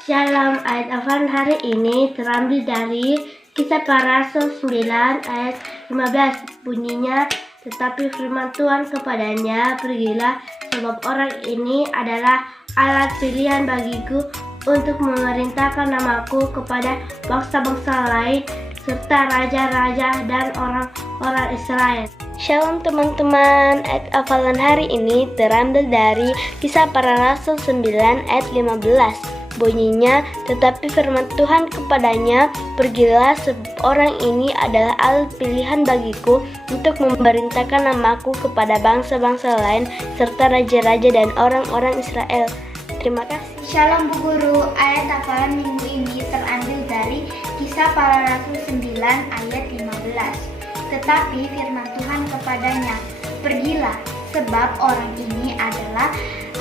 Shalom, ayat hafalan hari ini terambil dari Kisah Para Rasul 9 ayat 15. Bunyinya, tetapi firman Tuhan kepadanya, pergilah, sebab orang ini adalah alat pilihan bagiku untuk memerintahkan namaku kepada bangsa-bangsa lain, serta raja-raja dan orang-orang Israel. Shalom teman-teman, ayat hafalan hari ini terambil dari Kisah Para Rasul 9 ayat 15. Bunyinya, tetapi firman Tuhan kepadanya, pergilah, sebab orang ini adalah alat pilihan bagiku untuk memerintahkan namaku kepada bangsa-bangsa lain, serta raja-raja dan orang-orang Israel. Terima kasih. Shalom Bu Guru, ayat hafalan minggu ini terambil dari Kisah Para Rasul 9 ayat 15. Tetapi firman Tuhan kepadanya, pergilah, sebab orang ini adalah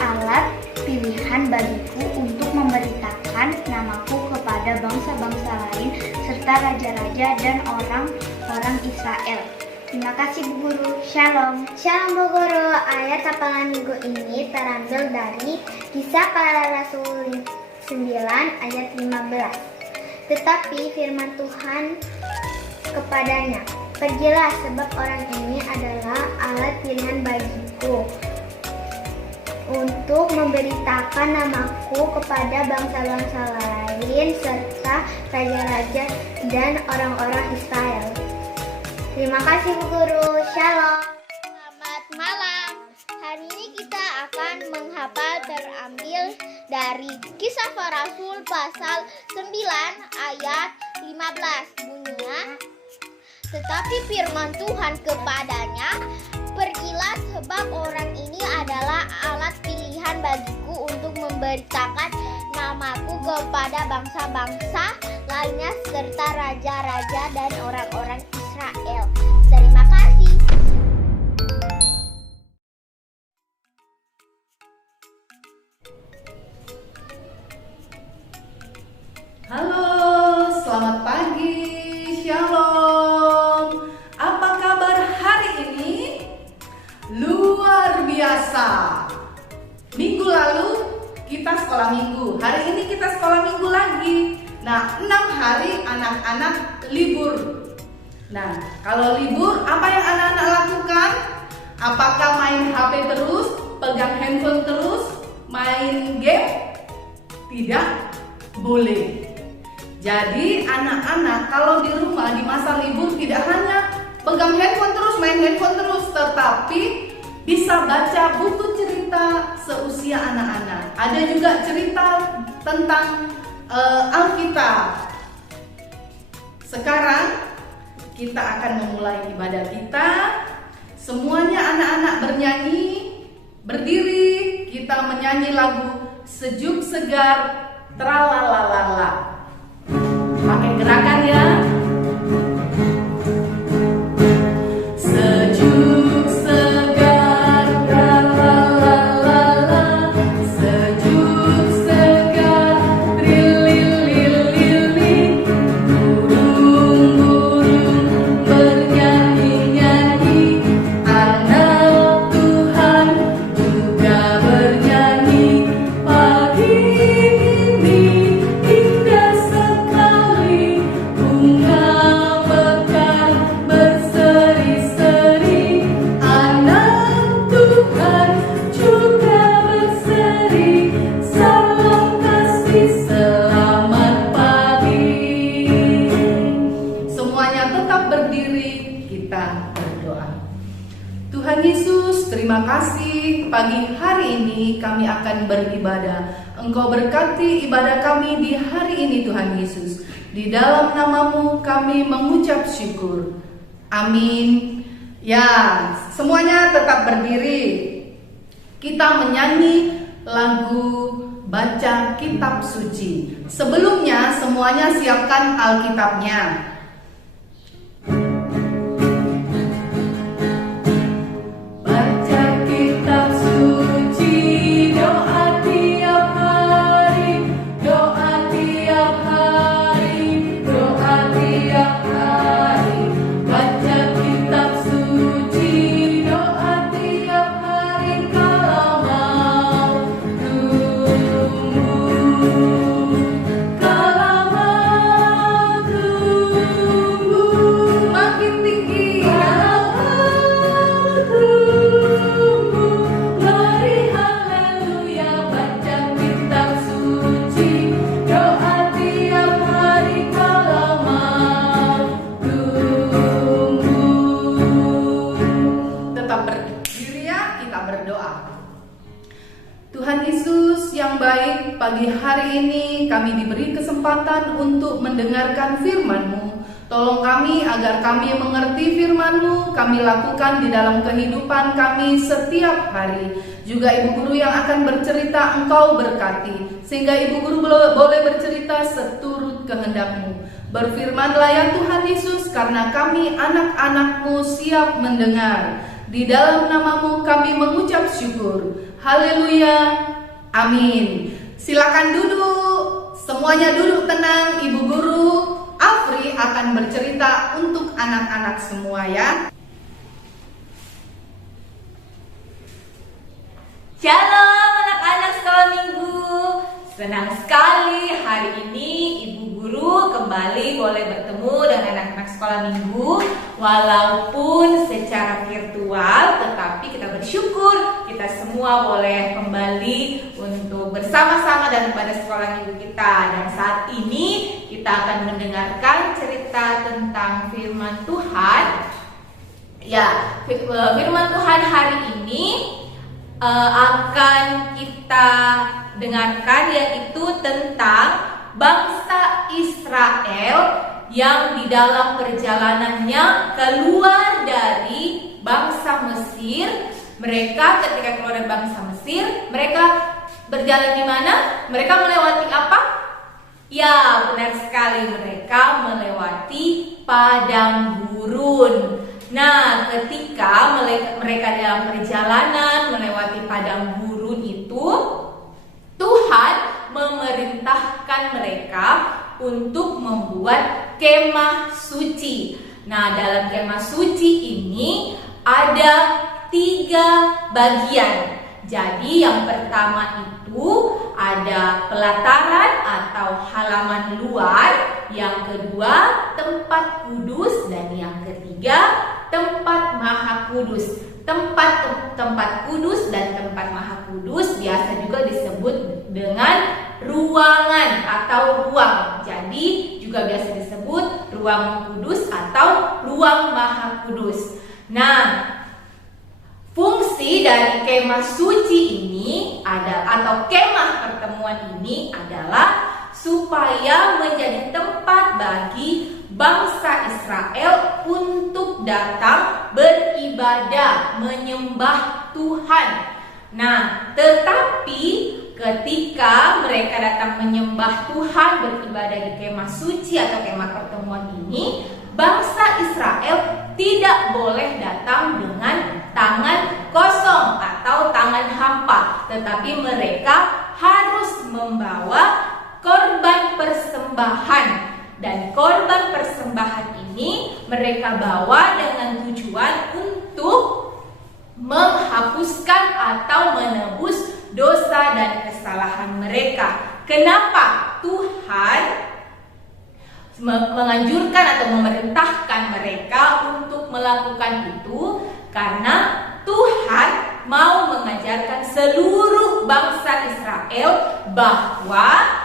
alat pilihan bagiku untuk memberitakan namaku kepada bangsa-bangsa lain, serta raja-raja dan orang-orang Israel. Terima kasih Bu Guru. Shalom. Shalom Bu Guru, ayat hafalan minggu ini terambil dari Kisah Para Rasul 9 ayat 15. Tetapi firman Tuhan kepadanya, pergilah, sebab orang ini adalah alat pilihan bagiku untuk memberitakan namaku kepada bangsa-bangsa lain serta raja-raja dan orang-orang Israel. Terima kasih Bu Guru. Shalom. Selamat malam. Hari ini kita akan menghafal terambil dari Kisah Para Rasul pasal 9 ayat 15. Bunyinya, tetapi firman Tuhan kepadanya, pergilah, sebab orang ini adalah alat pilihan bagiku untuk memberitakan namaku kepada bangsa-bangsa lainnya serta raja-raja dan orang-orang Israel. Terima kasih. Halo, selamat pagi. Shalom. Apa kabar hari ini? Luar biasa. Minggu lalu kita sekolah minggu. Hari ini kita sekolah minggu lagi. Nah, 6 hari anak-anak libur. Nah, kalau libur, apa yang anak-anak lakukan? Apakah main HP terus, pegang handphone terus, main game? Tidak boleh. Jadi anak-anak kalau di rumah di masa libur tidak hanya pegang handphone terus, main handphone terus, tetapi bisa baca buku cerita seusia anak-anak. Ada juga cerita tentang Alkitab. Sekarang kita akan memulai ibadah kita. Semuanya anak-anak bernyanyi, berdiri, kita menyanyi lagu Sejuk Segar Tralalala. Pakai gerakan ya. Sejuk segar tralalala, sejuk segar trilililili, burung-burung bernyanyi-nyanyi, anak Tuhan juga bernyanyi. Pagi ini indah sekali, bunga mekar berseri-seri, anak Tuhan juga berseri. Salam kasih, selamat pagi. Semuanya tetap berdiri, kita berdoa. Tuhan Yesus, terima kasih pagi hari ini kami akan beribadah. Engkau berkati ibadah kami di hari ini Tuhan Yesus. Di dalam namamu kami mengucap syukur. Amin. Ya, semuanya tetap berdiri. Kita menyanyi lagu baca kitab suci. Sebelumnya semuanya siapkan Alkitabnya. Baca kitab suci, doa tiap hari, doa tiap hari, doa tiap hari. Baca kitab suci, doa tiap hari, kalau mau tumbuh. pagi hari ini kami diberi kesempatan untuk mendengarkan firman-Mu. Tolong kami agar kami mengerti firman-Mu, kami lakukan di dalam kehidupan kami setiap hari. Juga Ibu Guru yang akan bercerita Engkau berkati, sehingga Ibu Guru boleh bercerita seturut kehendak-Mu. Berfirmanlah ya Tuhan Yesus, karena kami anak-anak-Mu siap mendengar. Di dalam nama-Mu kami mengucap syukur. Haleluya. Amin. Silakan duduk. Semuanya duduk tenang. Ibu Guru Afri akan bercerita untuk anak-anak semua ya. Shalom anak-anak sekolah minggu. Senang sekali hari ini Ibu Guru kembali boleh bertemu dengan anak-anak sekolah minggu. Walaupun secara virtual, tetapi kita bersyukur kita semua boleh kembali untuk bersama-sama dan pada sekolah minggu kita. Dan saat ini kita akan mendengarkan cerita tentang firman Tuhan. Ya, firman Tuhan hari ini akan kita dengarkan, yaitu tentang bangsa Israel yang di dalam perjalanannya keluar dari bangsa Mesir. Mereka ketika keluar dari bangsa Mesir, mereka berjalan di mana? Mereka melewati apa? Ya, benar sekali, mereka melewati padang gurun. Nah, ketika mereka dalam perjalanan melewati padang gurun itu, Tuhan memerintahkan mereka untuk membuat kemah suci. Nah, dalam kemah suci ini ada 3 bagian. Jadi yang pertama itu ada pelataran atau halaman luar, yang kedua tempat kudus, dan yang ketiga tempat maha kudus. Tempat kudus dan tempat maha kudus biasa juga disebut dengan ruangan atau ruang. Jadi juga biasa disebut ruang kudus atau ruang maha kudus. Nah, fungsi dari kemah suci ini atau kemah pertemuan ini adalah supaya menjadi tempat bagi bangsa Israel untuk datang beribadah, menyembah Tuhan. Nah, tetapi ketika mereka datang menyembah Tuhan, beribadah di kemah suci atau kemah pertemuan ini, bangsa Israel tidak boleh datang dengan tangan kosong atau tangan hampa, tetapi mereka harus membawa korban persembahan. Dan korban persembahan ini mereka bawa dengan tujuan untuk menghapuskan atau menebus dosa dan kesalahan mereka. Kenapa Tuhan menganjurkan atau memerintahkan mereka untuk melakukan itu? Karena Tuhan mau mengajarkan seluruh bangsa Israel bahwa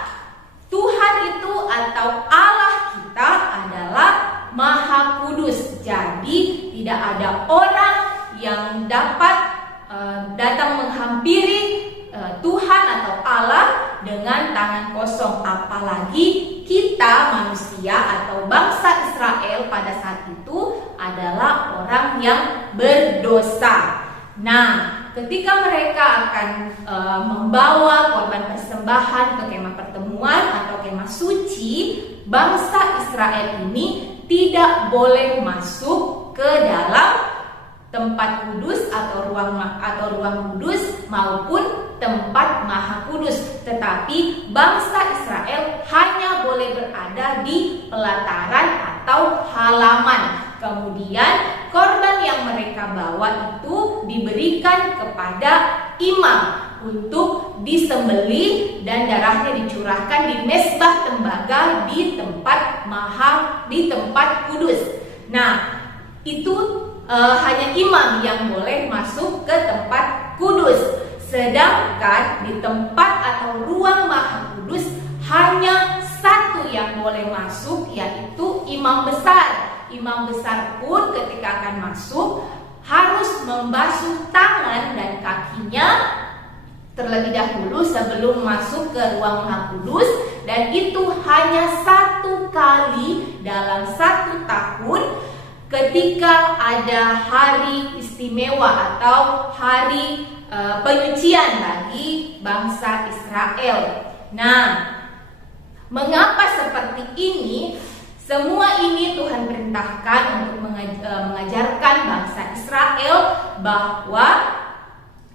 Tuhan itu atau Allah kita adalah Maha Kudus. Jadi tidak ada orang yang dapat datang menghampiri Tuhan atau Allah dengan tangan kosong. Apalagi kita manusia atau bangsa Israel pada saat itu adalah orang yang berdosa. Nah, ketika mereka akan membawa korban persembahan ke kemah pertemuan atau kemah suci, bangsa Israel ini tidak boleh masuk ke dalam tempat kudus atau ruang kudus maupun tempat maha kudus. Tetapi bangsa Israel hanya boleh berada di pelataran atau halaman. Kemudian korban yang mereka bawa itu diberikan kepada imam untuk disembelih dan darahnya dicurahkan di mezbah tembaga di tempat kudus. Nah, itu hanya imam yang boleh masuk ke tempat kudus. Sedangkan di tempat atau ruang maha kudus hanya satu yang boleh masuk, yaitu imam besar. Imam besar pun ketika akan masuk harus membasuh tangan dan kakinya terlebih dahulu sebelum masuk ke ruang Maha Kudus, dan itu hanya 1 kali dalam 1 tahun ketika ada hari istimewa atau hari penyucian bagi bangsa Israel. Nah, mengapa seperti ini? Semua ini Tuhan perintahkan untuk mengajarkan bangsa Israel bahwa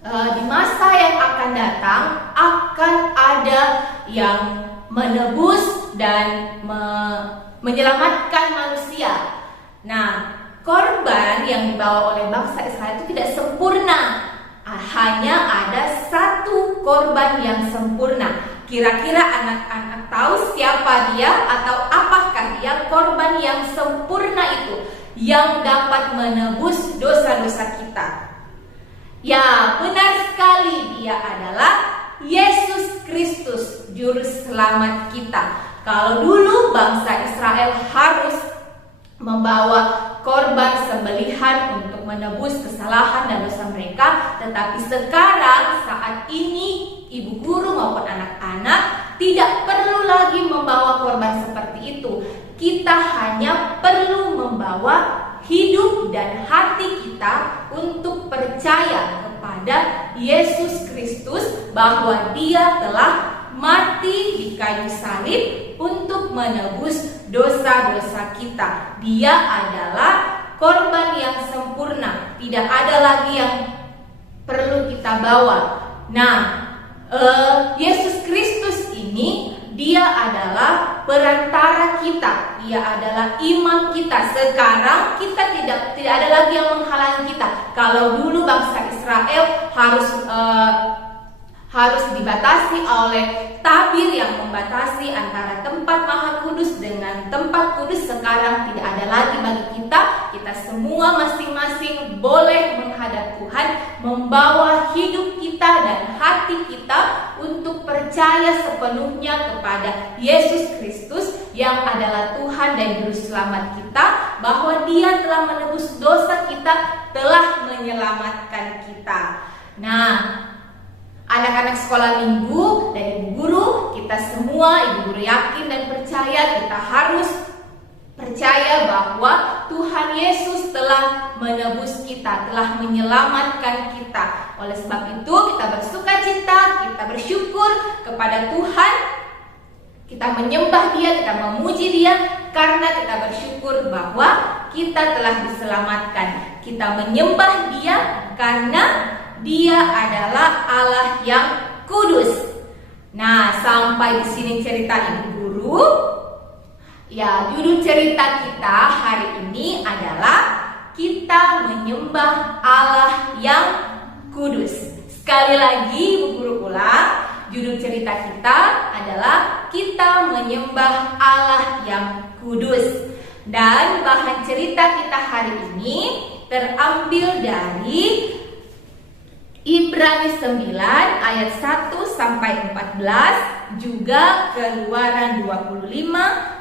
di masa yang akan datang akan ada yang menebus dan menyelamatkan manusia. Nah, korban yang dibawa oleh bangsa Israel itu tidak sempurna. Hanya ada 1 korban yang sempurna. Kira-kira anak-anak tahu siapa dia atau apakah dia korban yang sempurna itu yang dapat menebus dosa-dosa kita? Ya, benar sekali, dia adalah Yesus Kristus, juru selamat kita. Kalau dulu bangsa Israel harus membawa korban sembelihan untuk menebus kesalahan dan dosa mereka, tetapi sekarang saat ini ibu guru maupun anak-anak tidak perlu lagi membawa korban seperti itu. Kita hanya perlu membawa hidup dan hati kita untuk percaya kepada Yesus Kristus bahwa Dia telah mati di kayu salib untuk menebus dosa-dosa kita. Dia adalah korban yang sempurna, tidak ada lagi yang perlu kita bawa. Nah, Yesus Kristus ini Dia adalah perantara kita, Dia adalah imam kita. Sekarang kita tidak ada lagi yang menghalangi kita. Kalau dulu bangsa Israel harus dibatasi oleh tabir yang membatasi antara tempat Maha Kudus dengan tempat kudus, sekarang tidak ada lagi bagi kita. Kita semua masing-masing boleh menghadap Tuhan, membawa hidup kita dan hati kita untuk percaya sepenuhnya kepada Yesus Kristus yang adalah Tuhan dan Juru Selamat kita, bahwa Dia telah menebus dosa kita, telah menyelamatkan kita. Nah, anak-anak sekolah minggu dan ibu guru, kita semua, ibu guru yakin dan percaya, kita harus percaya bahwa Tuhan Yesus telah menebus kita, telah menyelamatkan kita. Oleh sebab itu kita bersukacita, kita bersyukur kepada Tuhan, kita menyembah Dia, kita memuji Dia, karena kita bersyukur bahwa kita telah diselamatkan. Kita menyembah Dia karena Dia adalah Allah yang kudus. Nah, sampai di sini cerita ibu guru. Ya, judul cerita kita hari ini adalah kita menyembah Allah yang kudus. Sekali lagi ibu guru ulang, judul cerita kita adalah kita menyembah Allah yang kudus. Dan bahan cerita kita hari ini terambil dari Ibrani 9 ayat 1 sampai 14, juga Keluaran 25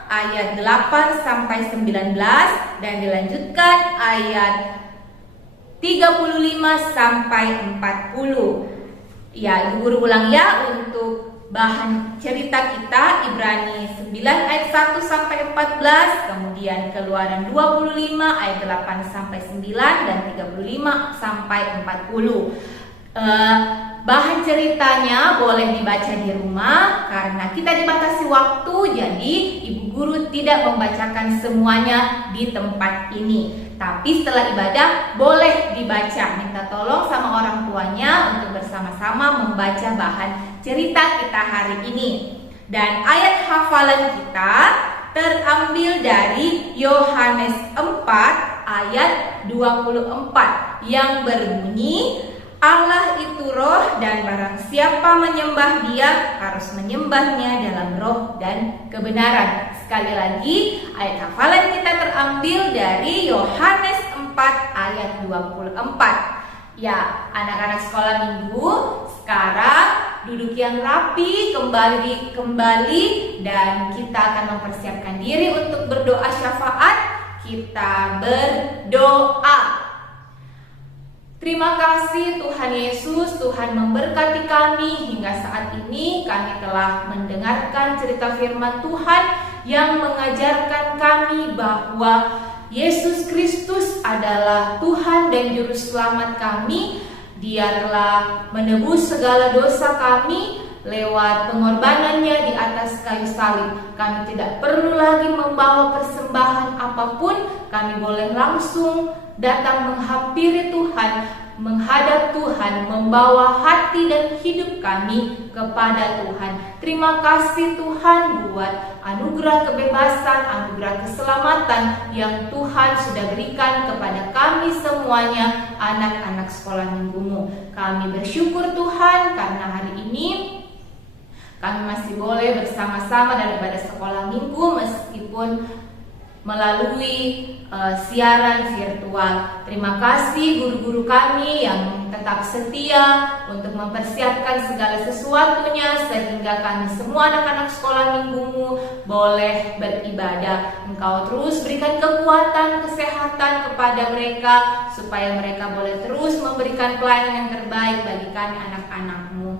ayat 8 sampai 19, dan dilanjutkan ayat 35 sampai 40. Ya, ibu guru ulang ya untuk bahan cerita kita, Ibrani 9 ayat 1 sampai 14, kemudian Keluaran 25 ayat 8 sampai 9, dan 35 sampai 40. Bahan ceritanya boleh dibaca di rumah karena kita dibatasi waktu, jadi ibu guru tidak membacakan semuanya di tempat ini. Tapi setelah ibadah boleh dibaca, minta tolong sama orang tuanya untuk bersama-sama membaca bahan cerita kita hari ini. Dan ayat hafalan kita terambil dari Yohanes 4 ayat 24 yang berbunyi, Allah itu roh, dan barang siapa menyembah Dia harus menyembahnya dalam roh dan kebenaran. Sekali lagi, ayat hafalan kita terambil dari Yohanes 4 ayat 24. Ya, anak-anak sekolah minggu, sekarang duduk yang rapi, kembali dan kita akan mempersiapkan diri untuk berdoa syafaat. Kita berdoa. Terima kasih Tuhan Yesus, Tuhan memberkati kami hingga saat ini. Kami telah mendengarkan cerita firman Tuhan yang mengajarkan kami bahwa Yesus Kristus adalah Tuhan dan Juru Selamat kami. Dia telah menebus segala dosa kami lewat pengorbanannya di atas kayu salib. Kami tidak perlu lagi membawa persembahan apapun. Kami boleh langsung datang menghampiri Tuhan, menghadap Tuhan, membawa hati dan hidup kami kepada Tuhan. Terima kasih Tuhan buat anugerah kebebasan, anugerah keselamatan yang Tuhan sudah berikan kepada kami semuanya, anak-anak sekolah minggumu. Kami bersyukur Tuhan karena hari ini kami masih boleh bersama-sama dalam ibadah sekolah minggu meskipun melalui siaran virtual. Terima kasih guru-guru kami yang tetap setia untuk mempersiapkan segala sesuatunya sehingga kami semua anak-anak sekolah minggumu boleh beribadah. Engkau terus berikan kekuatan, kesehatan kepada mereka supaya mereka boleh terus memberikan pelayanan yang terbaik bagi kami anak-anak-Mu.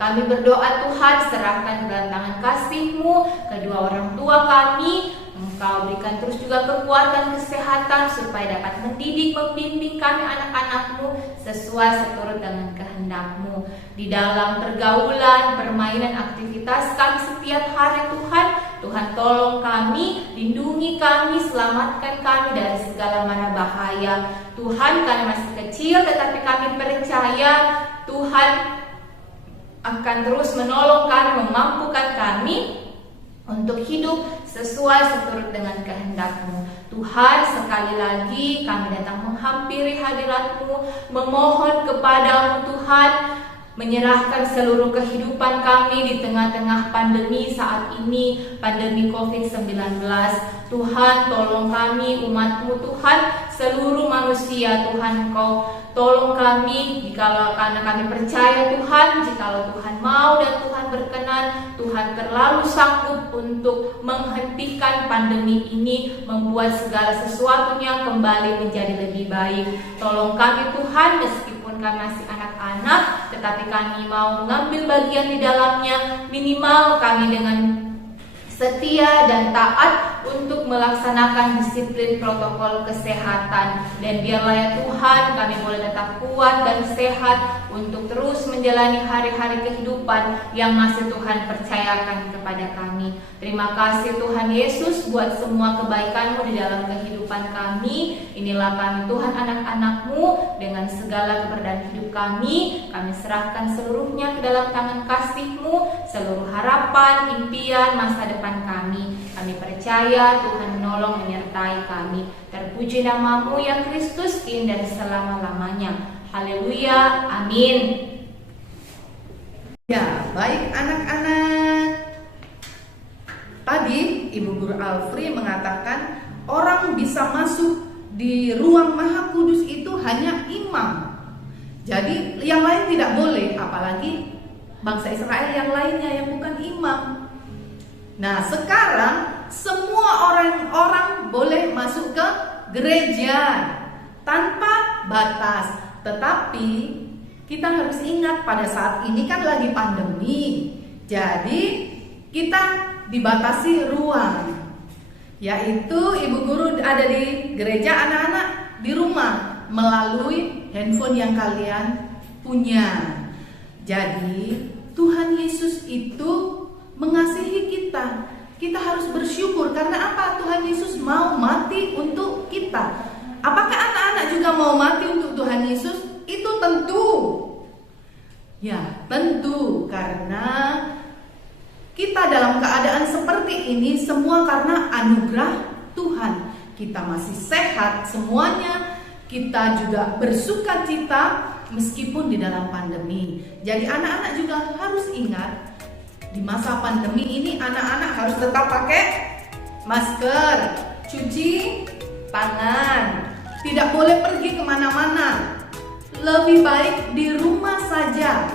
Kami berdoa Tuhan, serahkan dalam tangan kasih-Mu kedua orang tua kami. Engkau berikan terus juga kekuatan kesehatan supaya dapat mendidik, membimbing kami anak-anak-Mu sesuai seturut dengan kehendak-Mu. Di dalam pergaulan, permainan, aktivitas kami setiap hari Tuhan, Tuhan tolong kami, lindungi kami, selamatkan kami dari segala mara bahaya. Tuhan, kami masih kecil tetapi kami percaya Tuhan akan terus menolong kami, memampukan kami untuk hidup sesuai seturut dengan kehendak-Mu. Tuhan, sekali lagi kami datang menghampiri hadirat-Mu, memohon kepada-Mu Tuhan, menyerahkan seluruh kehidupan kami di tengah-tengah pandemi saat ini, pandemi COVID-19. Tuhan, tolong kami, umat-Mu Tuhan, seluruh manusia Tuhan, Engkau tolong kami, karena kami percaya Tuhan, jikalau Tuhan mau dan Tuhan berkenan, Tuhan terlalu sanggup untuk menghentikan pandemi ini, membuat segala sesuatunya kembali menjadi lebih baik. Tolong kami Tuhan, meskipun kami masih anak-anak, tetapi kami mau mengambil bagian di dalamnya, minimal kami dengan setia dan taat untuk melaksanakan disiplin protokol kesehatan. Dan biarlah ya Tuhan, kami boleh tetap kuat dan sehat untuk terus menjalani hari-hari kehidupan yang masih Tuhan percayakan kepada kami. Terima kasih Tuhan Yesus buat semua kebaikan-Mu di dalam kehidupan kami. Inilah kami Tuhan, anak-anak-Mu, dengan segala keberadaan hidup kami serahkan seluruhnya ke dalam tangan kasih-Mu, seluruh harapan, impian, masa depan kami. Kami percaya Tuhan menolong menyertai kami. Terpuji nama-Mu ya Kristus, kini dan selama-lamanya. Haleluya, amin. Ya, baik anak-anak. Tadi Ibu Guru Alfri mengatakan orang bisa masuk di ruang Maha Kudus itu hanya imam. Jadi yang lain tidak boleh, apalagi bangsa Israel yang lainnya yang bukan imam. Nah, sekarang semua orang boleh masuk ke gereja tanpa batas. Tetapi kita harus ingat pada saat ini kan lagi pandemi. Jadi kita dibatasi ruang. Yaitu Ibu Guru ada di gereja, anak-anak di rumah melalui handphone yang kalian punya. Jadi Tuhan Yesus itu mengasihi kita. Kita harus bersyukur karena apa? Tuhan Yesus mau mati untuk kita. Apakah anak-anak juga mau mati untuk Tuhan Yesus? Itu tentu. Ya, tentu karena kita dalam keadaan seperti ini semua karena anugerah Tuhan. Kita masih sehat semuanya. Kita juga bersukacita meskipun di dalam pandemi. Jadi anak-anak juga harus ingat, di masa pandemi ini anak-anak harus tetap pakai masker, cuci tangan, tidak boleh pergi kemana-mana. Lebih baik di rumah saja.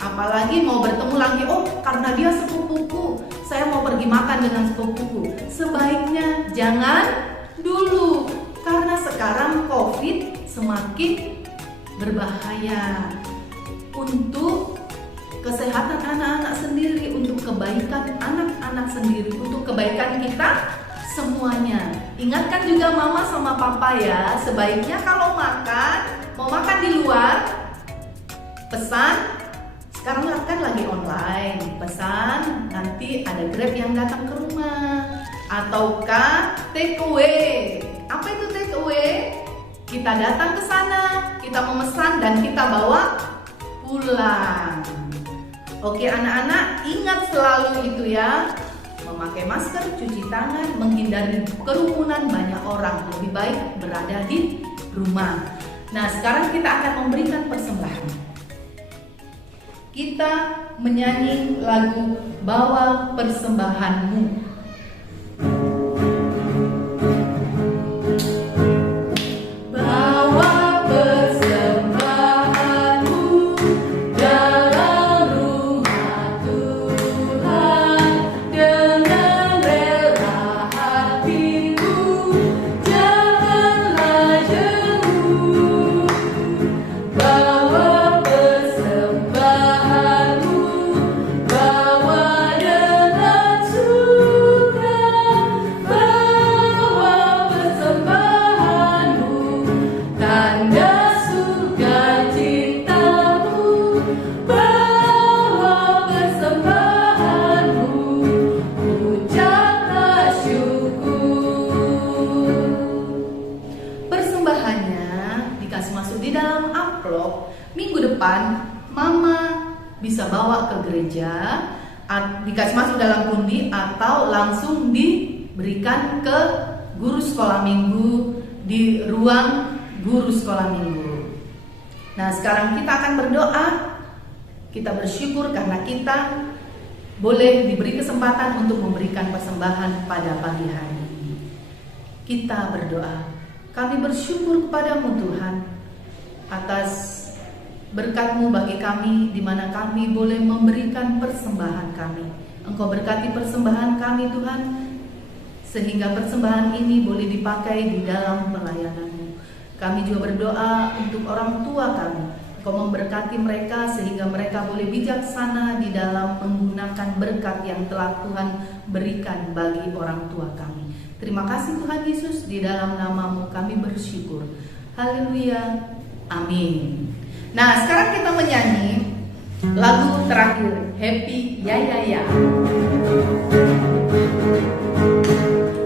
Apalagi mau bertemu lagi, karena dia sepupuku, saya mau pergi makan dengan sepupuku. Sebaiknya jangan dulu, karena sekarang COVID semakin berbahaya untuk kesehatan anak-anak sendiri, untuk kebaikan anak-anak sendiri, untuk kebaikan kita semuanya. Ingatkan juga mama sama papa ya, sebaiknya kalau mau makan di luar, pesan. Sekarang kan lagi online, pesan, nanti ada Grab yang datang ke rumah, ataukah take away. Apa itu take away? Kita datang ke sana, kita memesan dan kita bawa pulang. Oke anak-anak, ingat selalu itu ya, memakai masker, cuci tangan, menghindari kerumunan banyak orang, lebih baik berada di rumah. Nah sekarang kita akan memberikan persembahan. Kita menyanyi lagu Bawa Persembahanmu. Minggu depan mama bisa bawa ke gereja, dikasih masuk dalam undi, atau langsung diberikan ke guru sekolah minggu di ruang guru sekolah minggu. Nah sekarang kita akan berdoa. Kita bersyukur karena kita boleh diberi kesempatan untuk memberikan persembahan pada pagi hari ini. Kita berdoa. Kami bersyukur kepadamu Tuhan atas berkat-Mu bagi kami, di mana kami boleh memberikan persembahan kami. Engkau berkati persembahan kami Tuhan, sehingga persembahan ini boleh dipakai di dalam pelayanan-Mu. Kami juga berdoa untuk orang tua kami. Engkau memberkati mereka sehingga mereka boleh bijaksana di dalam menggunakan berkat yang telah Tuhan berikan bagi orang tua kami. Terima kasih Tuhan Yesus, di dalam nama-Mu kami bersyukur. Haleluya. Amin. Nah, sekarang kita menyanyi lagu terakhir, Happy Ya Ya Ya.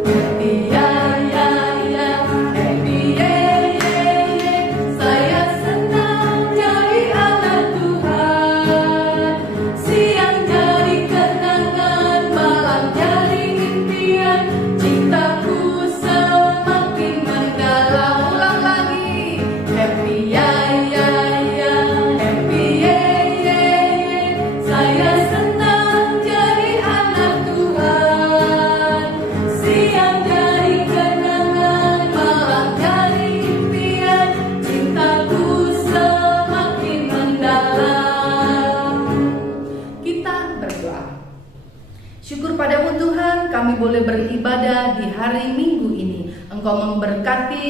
Happy Ya Ya Ya, Happy Ya Ya Ya. Saya senang jadi anak Tuhan. Siang jadi kenangan, malam jadi impian. Cintaku semakin mendalam. Ulang lagi, Happy Ya Ya. Syukur padamu Tuhan, kami boleh beribadah di hari Minggu ini. Engkau memberkati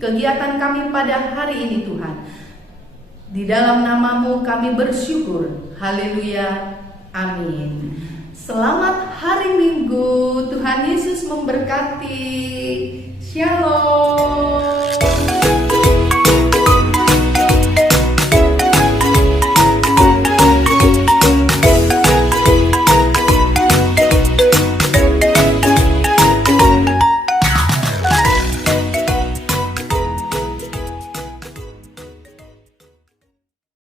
kegiatan kami pada hari ini Tuhan. Di dalam nama-Mu kami bersyukur. Haleluya. Amin. Selamat hari Minggu. Tuhan Yesus memberkati. Shalom.